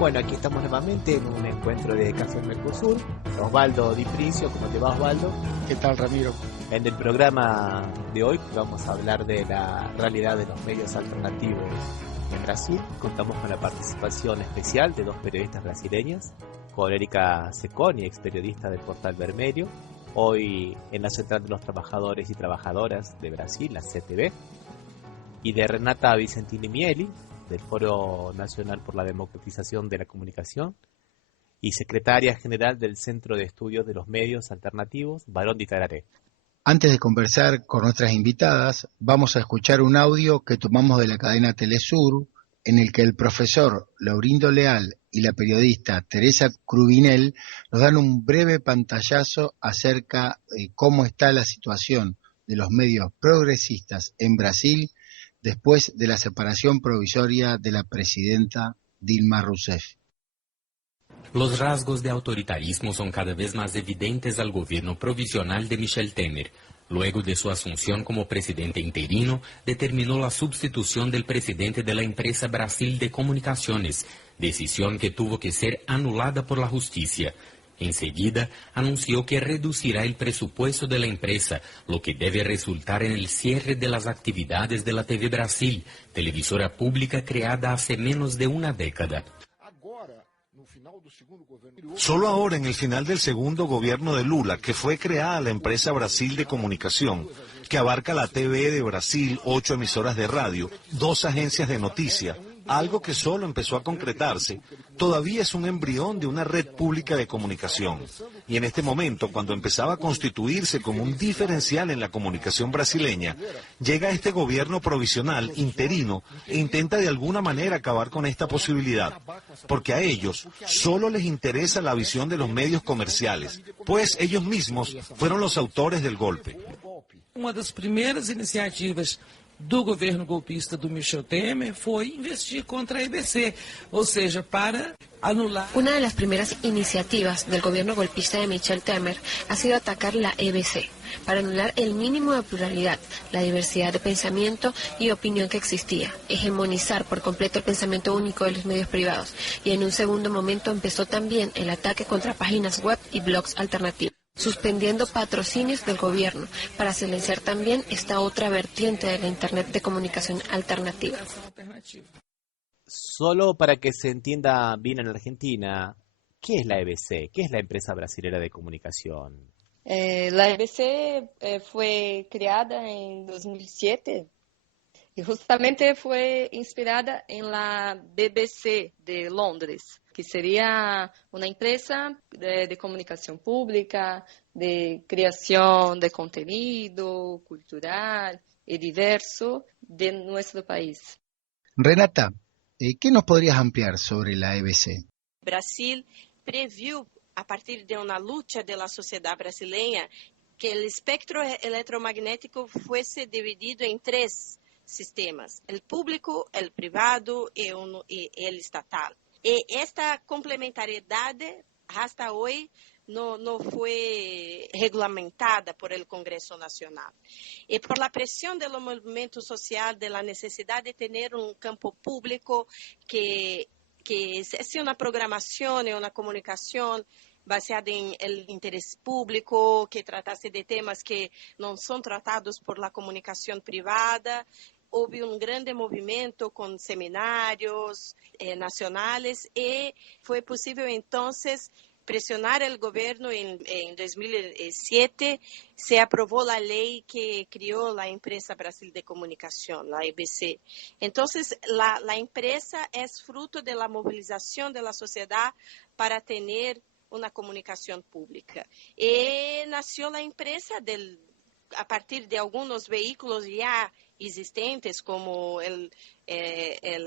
Bueno, aquí estamos nuevamente en un encuentro de Café Mercosur. Osvaldo Di Pricio, ¿cómo te va, Osvaldo? ¿Qué tal, Ramiro? En el programa de hoy vamos a hablar de la realidad de los medios alternativos en Brasil. Contamos con la participación especial de dos periodistas brasileñas, con Erika Seconi, ex periodista del Portal Vermelho, hoy en la Central de los Trabajadores y Trabajadoras de Brasil, la CTB, y de Renata Vicentini Mieli, del Foro Nacional por la Democratización de la Comunicación y secretaria general del Centro de Estudios de los Medios Alternativos, Barón de Itararé. Antes de conversar con nuestras invitadas, vamos a escuchar un audio que tomamos de la cadena Telesur, en el que el profesor Laurindo Leal y la periodista Teresa Crubinel nos dan un breve pantallazo acerca de cómo está la situación de los medios progresistas en Brasil después de la separación provisoria de la presidenta Dilma Rousseff. Los rasgos de autoritarismo son cada vez más evidentes al gobierno provisional de Michel Temer. Luego de su asunción como presidente interino, determinó la sustitución del presidente de la empresa Brasil de Comunicaciones, decisión que tuvo que ser anulada por la justicia. Enseguida, anunció que reducirá el presupuesto de la empresa, lo que debe resultar en el cierre de las actividades de la TV Brasil, televisora pública creada hace menos de una década. Solo ahora, en el final del segundo gobierno de Lula, que fue creada la empresa Brasil de Comunicación, que abarca la TV de Brasil, 8 emisoras de radio, 2 agencias de noticia, algo que solo empezó a concretarse, todavía es un embrión de una red pública de comunicación. Y en este momento, cuando empezaba a constituirse como un diferencial en la comunicación brasileña, llega este gobierno provisional, interino, e intenta de alguna manera acabar con esta posibilidad, porque a ellos solo les interesa la visión de los medios comerciales, pues ellos mismos fueron los autores del golpe. Uma das primeiras iniciativas do governo golpista do Michel Temer fue investir contra a EBC, o sea, para anular... Una de las primeras iniciativas del gobierno golpista de Michel Temer ha sido atacar la EBC, para anular el mínimo de pluralidad, la diversidad de pensamiento y opinión que existía, hegemonizar por completo el pensamiento único de los medios privados, y en un segundo momento empezó también el ataque contra páginas web y blogs alternativos, suspendiendo patrocinios del gobierno para silenciar también esta otra vertiente de la Internet de comunicación alternativa. Solo para que se entienda bien en Argentina, ¿qué es la EBC? ¿Qué es la empresa brasilera de comunicación? La EBC fue creada en 2007 y justamente fue inspirada en la BBC de Londres, que sería una empresa de comunicación pública, de creación de contenido cultural y diverso de nuestro país. Renata, ¿qué nos podrías ampliar sobre la EBC? Brasil previu, a partir de una lucha de la sociedad brasileña, que el espectro electromagnético fuese dividido en 3 sistemas: el público, el privado y el estatal. Y esta complementariedad hasta hoy no fue regulamentada por el Congreso Nacional. Y por la presión del movimiento social, de la necesidad de tener un campo público que sea una programación y una comunicación baseada en el interés público, que tratase de temas que no son tratados por la comunicación privada. Houve um grande movimento com seminários nacionais e foi possível, então, pressionar o governo. Em 2007 se aprovou a lei que criou a empresa Brasil de Comunicação, a EBC. Então, a empresa é fruto da mobilização da sociedade para ter uma comunicação pública. E nasceu a empresa a partir de alguns veículos já existentes, como el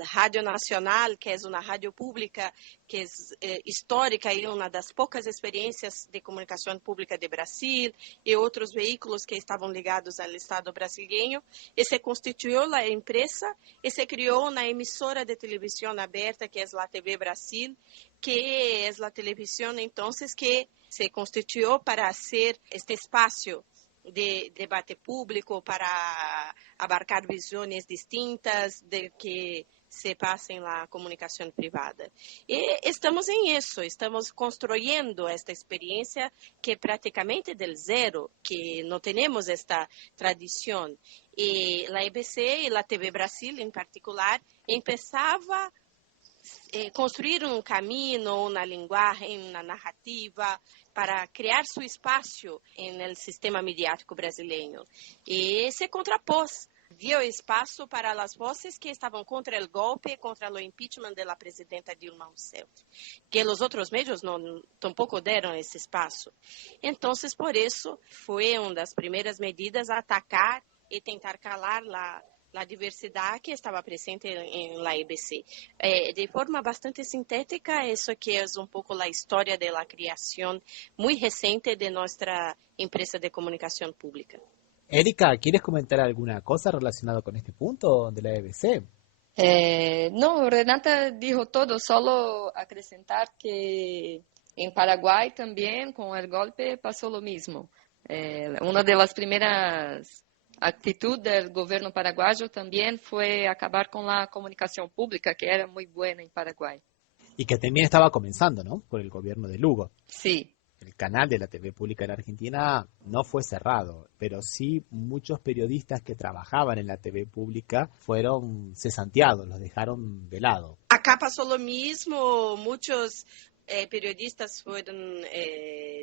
Radio Nacional, que é uma rádio pública que é histórica e uma das poucas experiências de comunicação pública de Brasil, e outros veículos que estavam ligados ao Estado brasileiro, e se constituiu a empresa e se criou uma emissora de televisão aberta, que é a TV Brasil, que é a televisão, então, que se constituiu para ser este espaço de debate público, para abarcar visiones distintas de que se pasa en la comunicación privada. Y estamos en eso, estamos construyendo esta experiencia que prácticamente del cero, que no tenemos esta tradición. Y la EBC y la TV Brasil en particular empezaba a construir un camino, una lenguaje, una narrativa para crear su espacio en el sistema mediático brasileño. Y se contrapôs, dio espaço para as vozes que estavam contra o golpe, contra o impeachment da presidenta Dilma Rousseff, que os outros meios tampouco deram esse espaço. Então, por isso, foi uma das primeiras medidas a atacar e tentar calar a diversidade que estava presente em la EBC. De forma bastante sintética, isso aqui é pouco a história da criação muito recente de nossa empresa de comunicação pública. Erika, ¿quieres comentar alguna cosa relacionada con este punto de la EBC? No, Renata dijo todo, solo acrescentar que en Paraguay también con el golpe pasó lo mismo. Una de las primeras actitudes del gobierno paraguayo también fue acabar con la comunicación pública, que era muy buena en Paraguay. Y que también estaba comenzando, ¿no? Por el gobierno de Lugo. Sí. El canal de la TV pública en Argentina no fue cerrado, pero sí muchos periodistas que trabajaban en la TV pública fueron cesanteados, los dejaron de lado. Acá pasó lo mismo, muchos periodistas fueron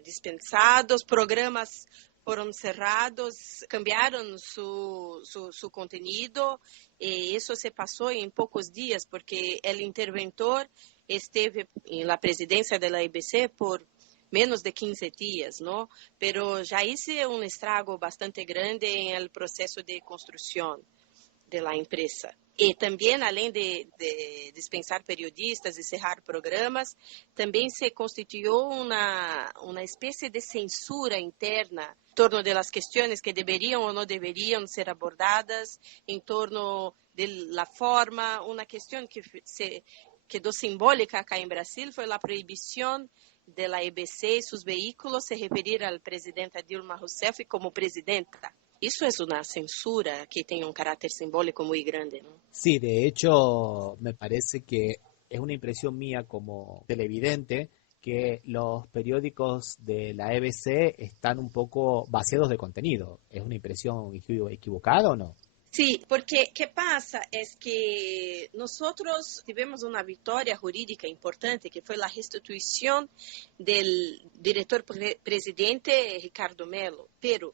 dispensados, programas fueron cerrados, cambiaron su contenido, y eso se pasó en pocos días, porque el interventor esteve en la presidencia de la EBC por menos de 15 días, ¿no? Pero ya hice un estrago bastante grande en el proceso de construcción de la empresa. Y también, além de dispensar periodistas y cerrar programas, también se constituyó una especie de censura interna en torno de las cuestiones que deberían o no deberían ser abordadas, en torno de la forma. Una cuestión que se quedó simbólica acá en Brasil fue la prohibición de la EBC y sus vehículos se referir al presidente Dilma Rousseff como presidenta. Eso es una censura que tiene un carácter simbólico muy grande, ¿no? Sí, de hecho, me parece que es una impresión mía como televidente que los periódicos de la EBC están un poco vaciados de contenido. ¿Es una impresión equivocada o no? Sí, porque ¿qué pasa? Es que nosotros tuvimos una victoria jurídica importante, que fue la restitución del director presidente Ricardo Mello. Pero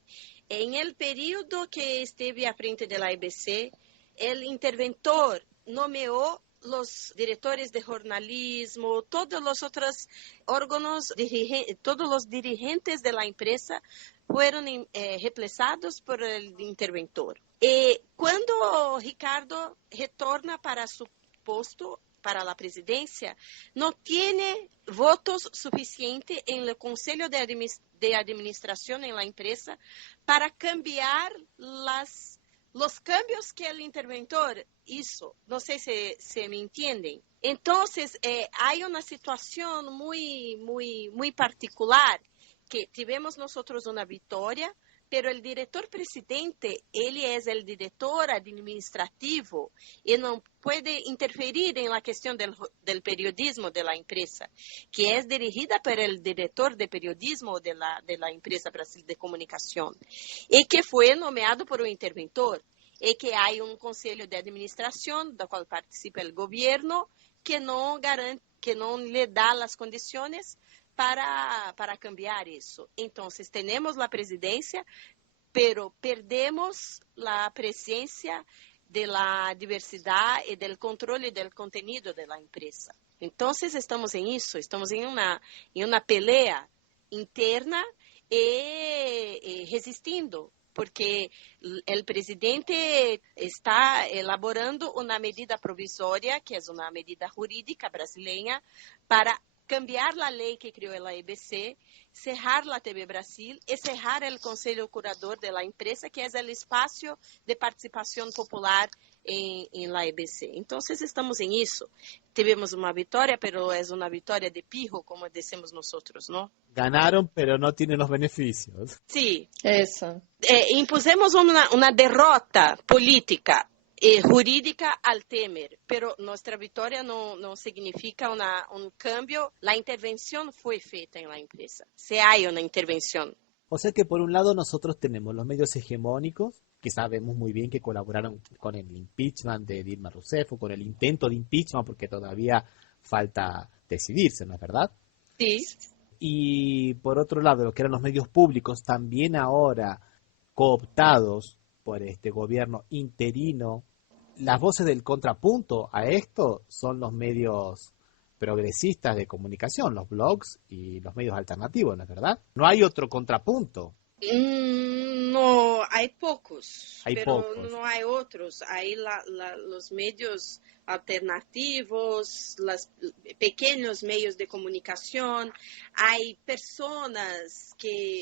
en el periodo que estuve a frente de la EBC, el interventor nomeó los directores de jornalismo, todos los otros órganos, todos los dirigentes de la empresa fueron reemplazados por el interventor. Cuando Ricardo retorna para su puesto, para la presidencia, no tiene votos suficientes en el Consejo de Administración en la empresa para cambiar los cambios que el interventor hizo. No sé si me entienden. Entonces, hay una situación muy particular que tivemos nosotros una victoria, pero el director presidente, él es el director administrativo y no puede interferir en la cuestión del periodismo de la empresa, que es dirigida por el director de periodismo de la empresa Brasil de Comunicación, y que fue nomeado por un interventor, y que hay un consejo de administración, del cual participa el gobierno, que no le da las condiciones para cambiar eso. Entonces, tenemos la presidencia, pero perdemos la presencia de la diversidad y del control y del contenido de la empresa. Entonces, estamos en eso, estamos en una pelea interna y resistiendo, porque el presidente está elaborando una medida provisoria, que es una medida jurídica brasileña, para cambiar la ley que creó la EBC, cerrar la TV Brasil y cerrar el Consejo Curador de la empresa, que es el espacio de participación popular en la EBC. Entonces estamos en eso. Tuvimos una victoria, pero es una victoria de pijo, como decimos nosotros, ¿no? Ganaron, pero no tienen los beneficios. Sí. Eso. Impusemos una derrota política jurídica al Temer, pero nuestra victoria no significa un cambio. La intervención fue feita en la empresa. Se hay una intervención. O sea que por un lado nosotros tenemos los medios hegemónicos, que sabemos muy bien que colaboraron con el impeachment de Dilma Rousseff, o con el intento de impeachment, porque todavía falta decidirse, ¿no es verdad? Sí. Y por otro lado, lo que eran los medios públicos, también ahora cooptados por este gobierno interino, las voces del contrapunto a esto son los medios progresistas de comunicación, los blogs y los medios alternativos, ¿no es verdad? No hay otro contrapunto. No, hay pocos, pero pocos. no hay otros. Hay los medios alternativos, los pequeños medios de comunicación. Hay personas,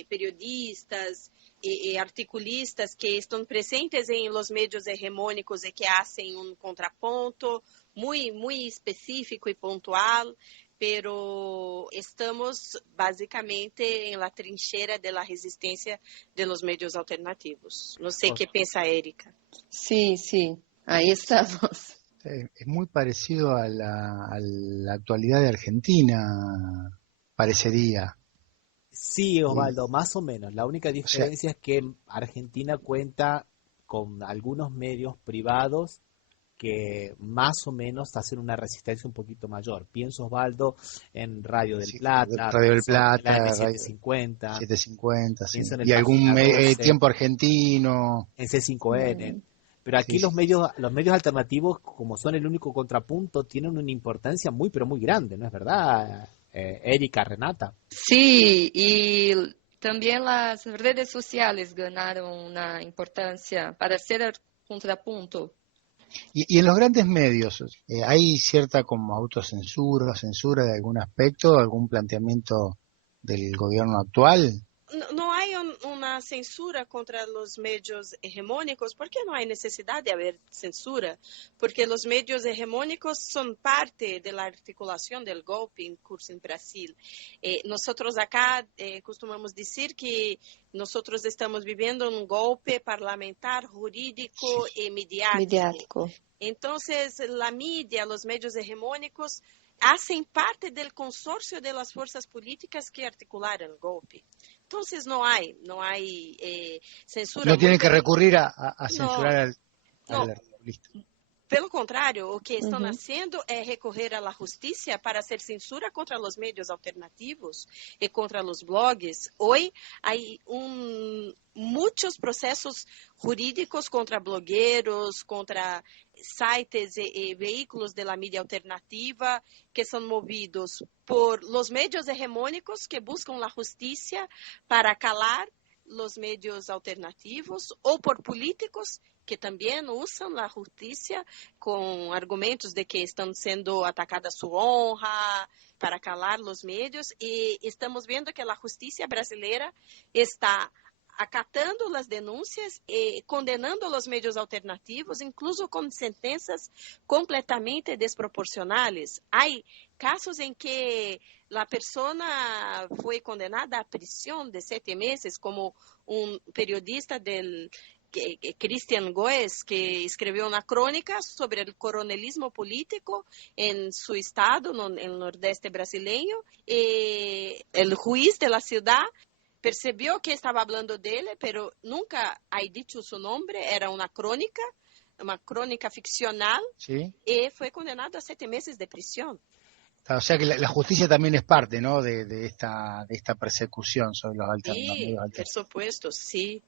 periodistas y articulistas que están presentes en los medios hegemónicos y que hacen un contrapunto muy específico y puntual. Pero estamos básicamente en la trinchera de la resistencia de los medios alternativos. No sé qué piensa Erika. Sí, ahí estamos. Es muy parecido a la actualidad de Argentina, parecería. Sí, Osvaldo, más o menos. La única diferencia es que Argentina cuenta con algunos medios privados que más o menos hacen una resistencia un poquito mayor. Pienso, Osvaldo, en Radio del Plata, Radio del Plata, en M750, 750, sí. pienso en el Y algún Página 12, Tiempo Argentino. en C5N. Pero aquí los medios alternativos, como son el único contrapunto, tienen una importancia muy, pero muy grande, ¿no es verdad, Erika, Renata? Sí, y también las redes sociales ganaron una importancia para ser el contrapunto. Y en los grandes medios, ¿hay cierta como autocensura, censura de algún aspecto, algún planteamiento del gobierno actual? No hay una censura contra los medios hegemónicos, porque no hay necesidad de haber censura, porque los medios hegemónicos son parte de la articulación del golpe en curso en Brasil. Nosotros acá costumamos decir que nosotros estamos viviendo un golpe parlamentar, jurídico y mediático. Entonces, la media, los medios hegemónicos, hacen parte del consorcio de las fuerzas políticas que articularon el golpe. Entonces no hay censura. No tienen que recurrir a censurar al articulista. Pelo contrário, o que estão fazendo é recorrer à justiça para hacer censura contra os meios alternativos e contra os blogs. Hoje há muitos processos jurídicos contra blogueiros, contra sites e veículos da mídia alternativa que são movidos por los medios hegemônicos que buscam a justiça para calar los medios alternativos ou por políticos que também usam a justiça com argumentos de que estão sendo atacada sua honra para calar os medios, e estamos vendo que a justiça brasileira está acatando as denúncias e condenando os medios alternativos, incluso com sentenças completamente desproporcionais. Há casos em que a pessoa foi condenada à prisão de 7 meses, como periodista Christian Goes, que escreveu uma crônica sobre o coronelismo político em seu estado, no nordeste brasileiro, e o juiz da cidade percebeu que estava falando dele, pero nunca ha dicho su nombre, era uma crônica ficcional, ¿sí? E foi condenado a 7 meses de prisão. O sea que la justicia también es parte, ¿no?, de esta persecución sobre los Sí, por supuesto, sí.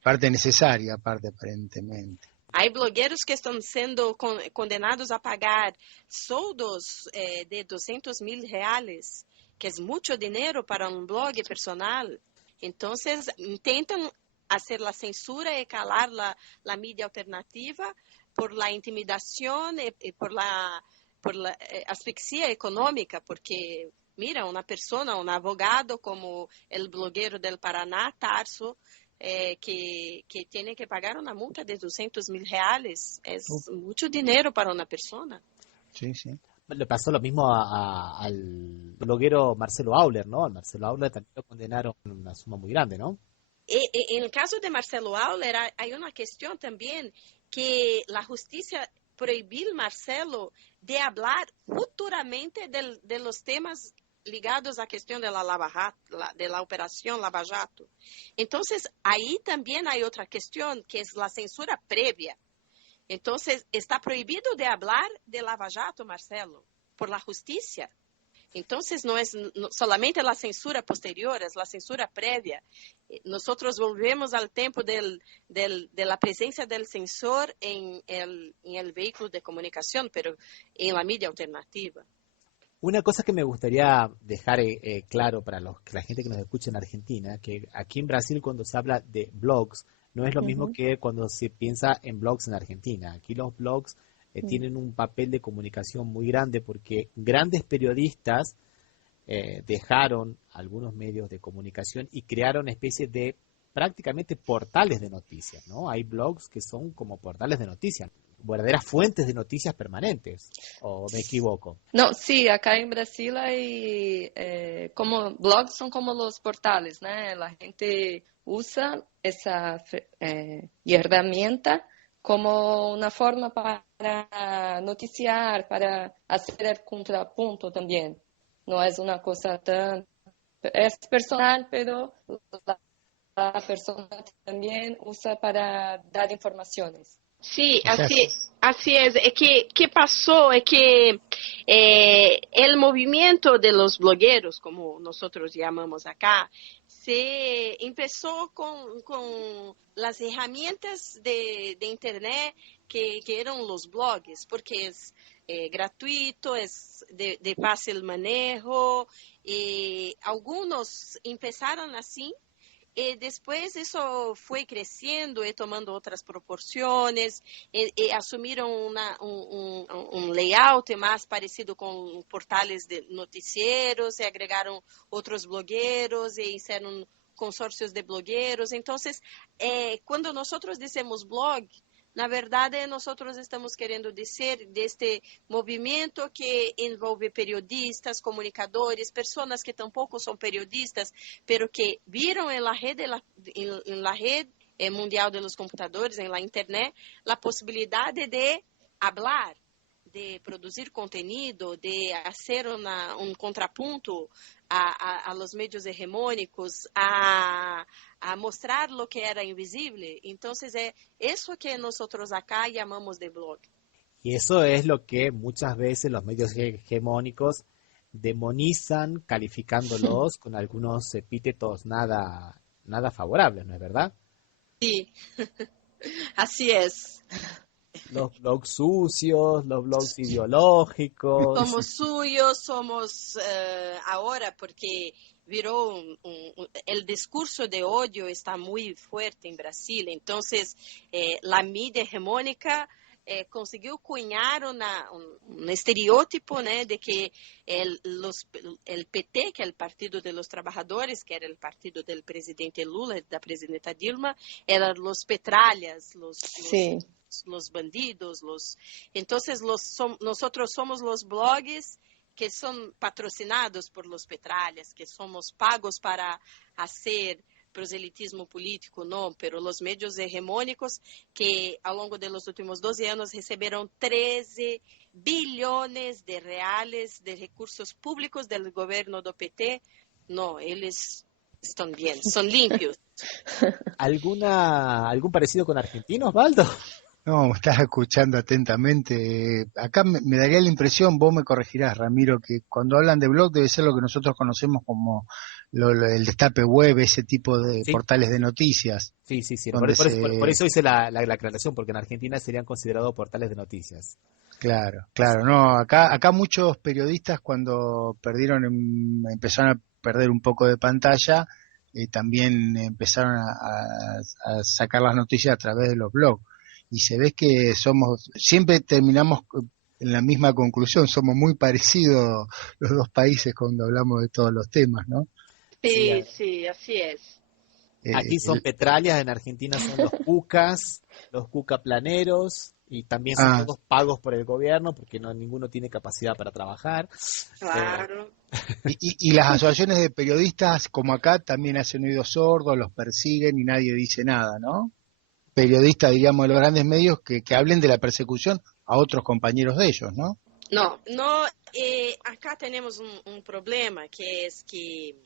Parte necesaria, parte aparentemente. Há blogueiros que estão sendo condenados a pagar soldos de 200 mil reais, que é muito dinheiro para um blog personal. Então, tentam fazer a censura e calar a mídia alternativa por la intimidação e por la asfixia econômica, porque, mira, uma pessoa, um advogado como o blogueiro del Paraná, Tarso, que tiene que pagar una multa de 200.000 reales. Es mucho dinero para una persona. Sí, sí. Le pasó lo mismo al bloguero Marcelo Auler, ¿no? Al Marcelo Auler también lo condenaron una suma muy grande, ¿no? En el caso de Marcelo Auler hay una cuestión también que la justicia prohibió a Marcelo de hablar futuramente de los temas ligados a la cuestión de de la operación Lava Jato. Entonces, ahí también hay otra cuestión que es la censura previa. Entonces, está prohibido de hablar de Lava Jato, Marcelo, por la justicia. Entonces, no es solamente la censura posterior, es la censura previa. Nosotros volvemos al tiempo de la presencia del censor en el vehículo de comunicación, pero en la media alternativa. Una cosa que me gustaría dejar claro para la gente que nos escucha en Argentina, que aquí en Brasil cuando se habla de blogs, no es lo mismo que cuando se piensa en blogs en Argentina. Aquí los blogs tienen un papel de comunicación muy grande porque grandes periodistas dejaron algunos medios de comunicación y crearon especies de prácticamente portales de noticias, ¿no? Hay blogs que son como portales de noticias, verdaderas fuentes de noticias permanentes, ¿o me equivoco? No, sí, acá en Brasil hay como blogs son como los portales, ¿no? La gente usa esa herramienta como una forma para noticiar, para hacer el contrapunto también. No es una cosa tan... Es personal, pero la persona también usa para dar informaciones. Sí, así es. ¿Qué pasó? Es que el movimiento de los blogueros, como nosotros llamamos acá, se empezó con las herramientas de Internet que eran los blogs, porque es gratuito, es de fácil manejo. Algunos empezaron así. Después eso fue creciendo y tomando otras proporciones, asumieron un layout más parecido con portales de noticieros, agregaron otros blogueros e hicieron consorcios de blogueros. Entonces, cuando nosotros decimos blog, na verdade, nosotros estamos querendo dizer deste movimento que envolve periodistas, comunicadores, pessoas que tampouco são periodistas, pero que viram en la red mundial de los computadores, en la internet, la possibilidade de hablar, de produzir contenido, de hacer un contrapunto a los medios hegemónicos, a mostrar lo que era invisible. Entonces, eso que nosotros acá llamamos de blog. Y eso es lo que muchas veces los medios hegemónicos demonizan, calificándolos con algunos epítetos nada favorables, ¿no es verdad? Sí, así es. Los blogs sucios, los blogs ideológicos. Somos suyos, somos ahora porque viró el discurso de odio está muy fuerte en Brasil, entonces la mídia hegemónica conseguiu cunhar um estereótipo, né, de que el PT, que é o Partido de los Trabajadores, que era o partido do presidente Lula, da presidenta Dilma, eram os petralhas, los bandidos, entonces nosotros somos los blogs que son patrocinados por los petralhas, que somos pagos para hacer proselitismo político, não, pero los medios hegemônicos que ao longo de los últimos 12 anos receberam 13 bilhões de reais de recursos públicos do governo do PT, não, eles estão bem, são limpios. ¿Algún parecido con Argentina, Osvaldo? No, estás escuchando atentamente. Acá me daría la impresión, vos me corregirás, Ramiro, que cuando hablan de blog debe ser lo que nosotros conocemos como el destape web, ese tipo de portales de noticias. Sí. Por eso hice la aclaración, porque en Argentina serían considerados portales de noticias. Claro. No, acá muchos periodistas cuando empezaron a perder un poco de pantalla, también empezaron a sacar las noticias a través de los blogs. Y se ve que siempre terminamos en la misma conclusión, somos muy parecidos los dos países cuando hablamos de todos los temas, ¿no? Sí, así es. Aquí son petralias, en Argentina son los cucas, los cucaplaneros, y también son todos pagos por el gobierno porque ninguno tiene capacidad para trabajar. Claro. Y las asociaciones de periodistas, como acá, también hacen oídos sordos, los persiguen y nadie dice nada, ¿no? Periodistas, diríamos, de los grandes medios que hablen de la persecución a otros compañeros de ellos, ¿no? No, acá tenemos un problema que es que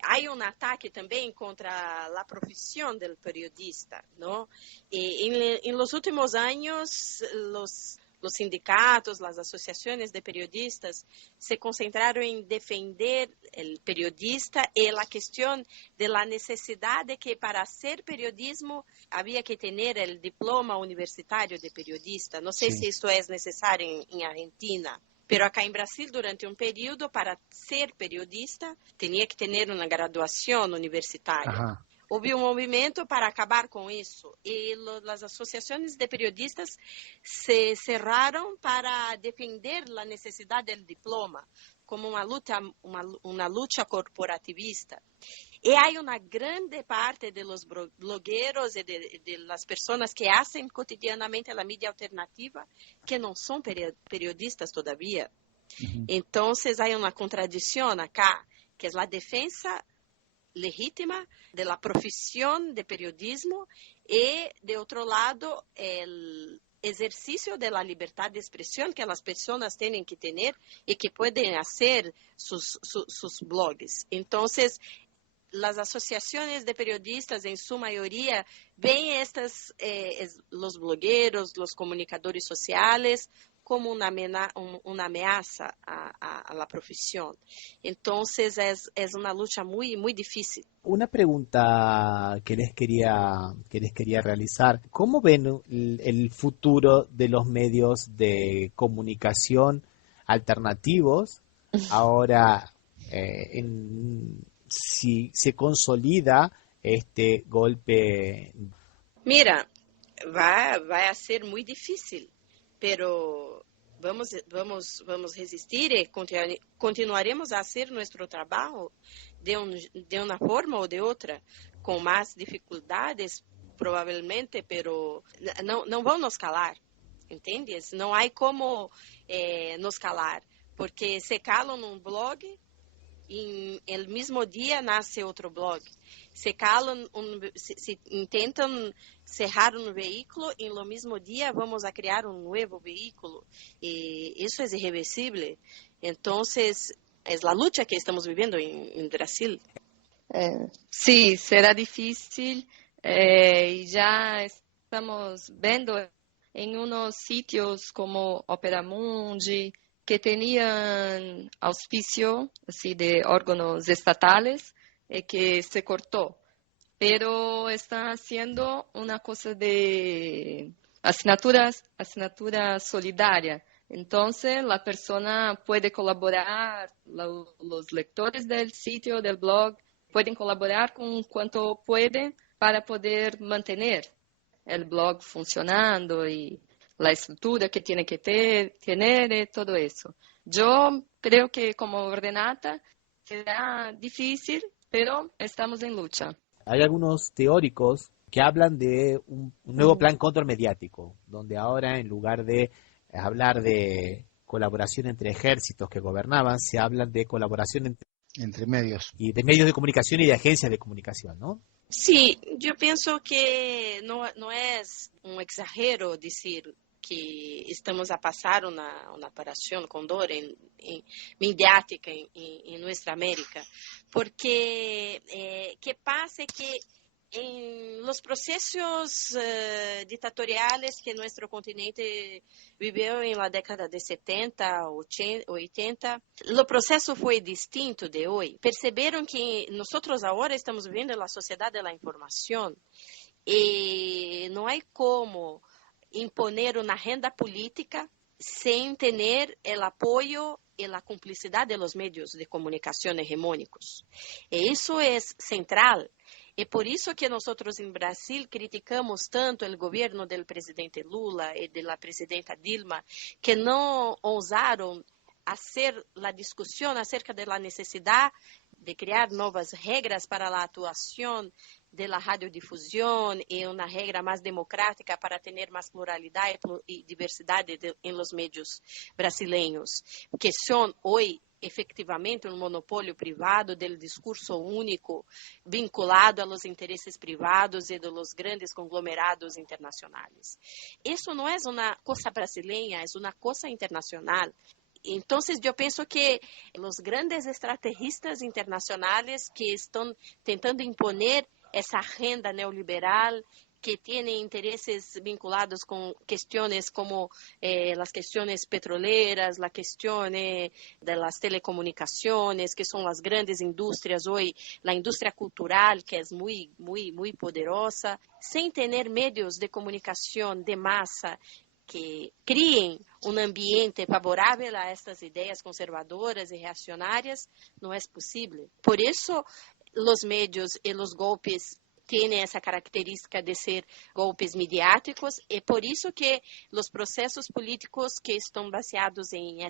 hay un ataque también contra la profesión del periodista, ¿no? En los últimos años, los sindicatos, las asociaciones de periodistas se concentraron en defender el periodista y la cuestión de la necesidad de que para hacer periodismo había que tener el diploma universitario de periodista. No sé si esto es necesario en Argentina. Pero acá en Brasil, durante un período, para ser periodista, tenía que tener una graduación universitaria. Ajá. Hubo un movimiento para acabar con eso y las asociaciones de periodistas se cerraron para defender la necesidad del diploma como una lucha corporativista. Y hay una grande parte de los blogueros y de las personas que hacen cotidianamente la media alternativa que no son periodistas todavía. Uh-huh. Entonces hay una contradicción acá, que es la defensa legítima de la profesión de periodismo y, de otro lado, el ejercicio de la libertad de expresión que las personas tienen que tener y que pueden hacer sus blogs. Entonces, las asociaciones de periodistas, en su mayoría, ven los blogueros, los comunicadores sociales, como una amenaza a la profesión. Entonces, es una lucha muy, muy difícil. Una pregunta que les quería realizar. ¿Cómo ven el futuro de los medios de comunicación alternativos ahora si se consolida este golpe? Mira, va a ser muy difícil, pero vamos resistir y continuaremos a hacer nuestro trabajo de una forma o de otra, con más dificultades probablemente, pero no vamos nos calar, ¿entiendes? No hay como nos calar, porque se calan un blog y el mismo día nace otro blog. Se intentan cerrar un vehículo y en lo mismo día vamos a crear un nuevo vehículo. Y eso es irreversible. Entonces, es la lucha que estamos viviendo en Brasil. Sí, será difícil. Y ya estamos viendo en unos sitios como Opera Mundi, que tenían auspicio así, de órganos estatales, que se cortó. Pero están haciendo una cosa de asignatura solidaria. Entonces, la persona puede colaborar, los lectores del sitio, del blog, pueden colaborar con cuanto pueden para poder mantener el blog funcionando y la estructura que tiene que tener, todo eso. Yo creo que como Renata será difícil, pero estamos en lucha. Hay algunos teóricos que hablan de un nuevo plan contramediático, donde ahora en lugar de hablar de colaboración entre ejércitos que gobernaban, se hablan de colaboración entre medios. Y de medios de comunicación y de agencias de comunicación, ¿no? Sí, yo pienso que no es un exagero decir que estamos a pasar una operación Condor mediática en nuestra América, porque que pasa que en los procesos dictatoriales que nuestro continente vivió en la década de 70, 80, el proceso fue distinto de hoy. Percibieron que nosotros ahora estamos viviendo en la sociedad de la información y no hay como imponer una agenda política sin tener el apoyo y la complicidad de los medios de comunicación hegemónicos. Y eso es central. E por isso que nós em Brasil criticamos tanto o governo do presidente Lula e da presidenta Dilma, que não ousaram fazer a discussão acerca da necessidade de criar novas regras para a atuação de la radiodifusión y una regla más democrática para tener más pluralidad y diversidad en los medios brasileños, que son hoy efectivamente um monopólio privado del discurso único vinculado a los intereses privados e dos grandes conglomerados internacionais. Isso não é uma coisa brasileira, é uma coisa internacional. Então, eu penso que os grandes estrategistas internacionais que estão tentando imponer essa agenda neoliberal, que tienen intereses vinculados con cuestiones como las cuestiones petroleras, la cuestión de las telecomunicaciones, que son las grandes industrias hoy, la industria cultural, que es muy, muy, muy poderosa, sin tener medios de comunicación de masa que criem um ambiente favorável a estas ideias conservadoras e reacionárias, não é possível. Por isso, os médios e os golpes tiene essa característica de ser golpes midiáticos e por isso que os processos políticos que estão baseados em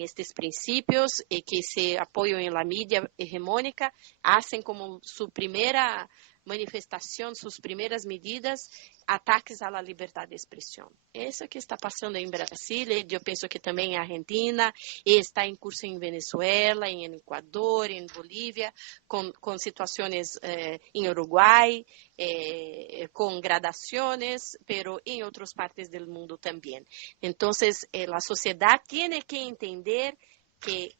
estes princípios e que se apoiam em la mídia hegemônica hacen como sua primeira manifestação, suas primeiras medidas, ataques à liberdade de expressão. Isso que está passando em Brasil, eu penso que também em Argentina, e está em curso em Venezuela, em Equador, em Bolívia, com situações em Uruguai, com gradações, pero em outras partes do mundo também. Então, a sociedade tem que entender que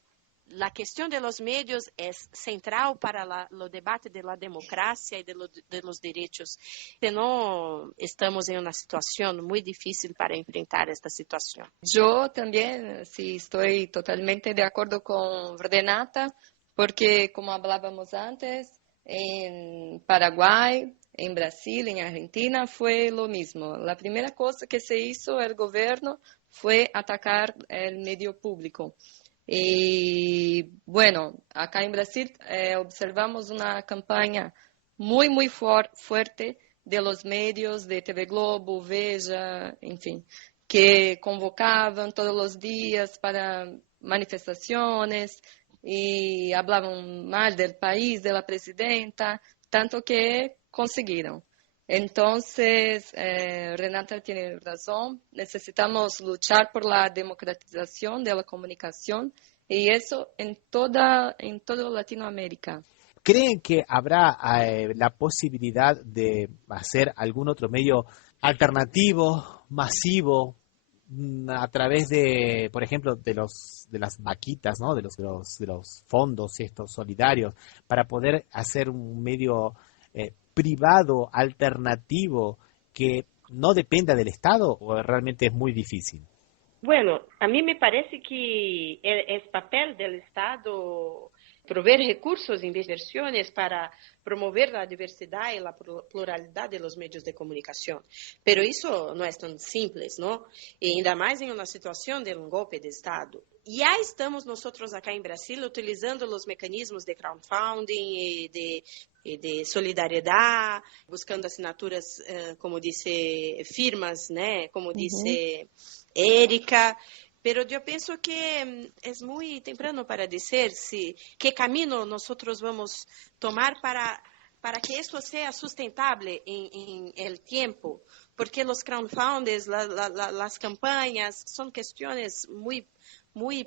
a questão de los medios é central para o debate de la democracia e de los direitos. Senão, estamos em uma situação muito difícil para enfrentar esta situação. Eu também, sí, estou totalmente de acordo com Renata, porque, como falávamos antes, em Paraguai, em Brasil, em Argentina, foi o mesmo. A primeira coisa que se hizo o governo foi atacar o meio público. Y bueno, acá en Brasil observamos una campaña muy, muy fuerte de los medios, de TV Globo, Veja, en fin, que convocaban todos los días para manifestaciones y hablaban mal del país, de la presidenta, tanto que consiguieron. Entonces, Renata tiene razón, necesitamos luchar por la democratización de la comunicación y eso en toda Latinoamérica. ¿Creen que habrá la posibilidad de hacer algún otro medio alternativo, masivo, a través de, por ejemplo, de las vaquitas, ¿no? de los fondos estos solidarios, para poder hacer un medio privado, alternativo, que no dependa del Estado, o realmente es muy difícil? Bueno, a mí me parece que es papel del Estado prover recursos e inversiones para promover la diversidad y la pluralidad de los medios de comunicación. Pero eso no es tan simple, ¿no? Y ainda más en una situación de un golpe de Estado. Ya estamos nosotros acá en Brasil utilizando los mecanismos de crowdfunding y de solidariedad, buscando assinaturas, como dice, firmas, ¿no? Como dice Érica. Pero eu penso que é muito temprano para dizer que caminho nós vamos tomar para que isto seja sustentável em el tempo, porque os crowdfunders, as campanhas, são questões muito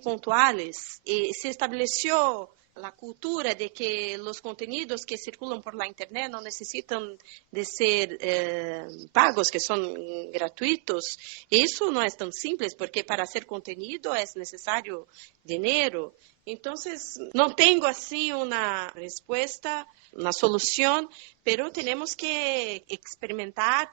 pontuais e se estabeleceu a cultura de que os conteúdos que circulam por la internet não necessitam de ser pagos, que são gratuitos. Isso não é tão simples, porque para ser contenido é necessário dinheiro. Então, não tenho assim uma resposta, uma solução, mas temos que experimentar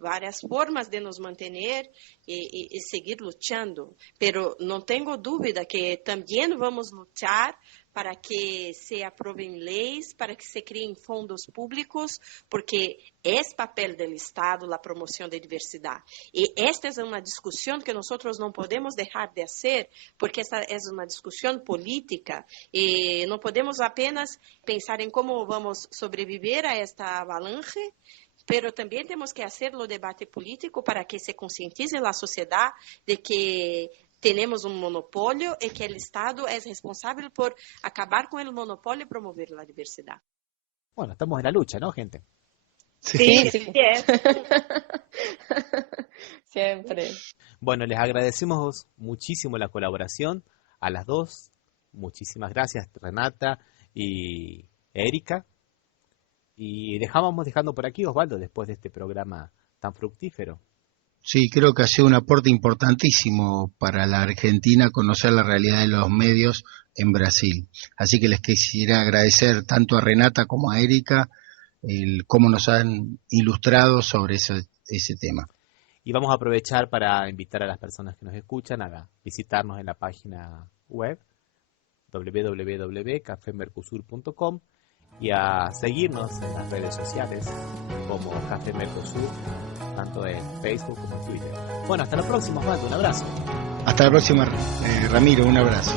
várias formas de nos manter e seguir lutando. Pero não tenho dúvida que também vamos lutar para que se aprovem leis, para que se criem fundos públicos, porque é papel do Estado a promoção da diversidade. E esta é uma discussão que nós não podemos deixar de fazer, porque esta é uma discussão política e não podemos apenas pensar em como vamos sobreviver a esta avalanche, pero também temos que fazer o debate político para que se conscientize a sociedade de que temos monopólio e que o Estado é responsável por acabar com o monopólio e promover a diversidade. Bueno, estamos en la lucha, ¿no, gente? Sí. Siempre. Bueno, les agradecemos muchísimo la colaboración a las dos. Muchísimas gracias, Renata y Erika. Y vamos dejando por aquí, Osvaldo, después de este programa tan fructífero. Sí, creo que ha sido un aporte importantísimo para la Argentina conocer la realidad de los medios en Brasil. Así que les quisiera agradecer tanto a Renata como a Erika cómo nos han ilustrado sobre ese tema. Y vamos a aprovechar para invitar a las personas que nos escuchan a visitarnos en la página web www.cafemercosur.com y a seguirnos en las redes sociales como Café Mercosur, tanto en Facebook como en Twitter. Bueno, hasta la próxima, Osvaldo, un abrazo. Hasta la próxima, Ramiro, un abrazo.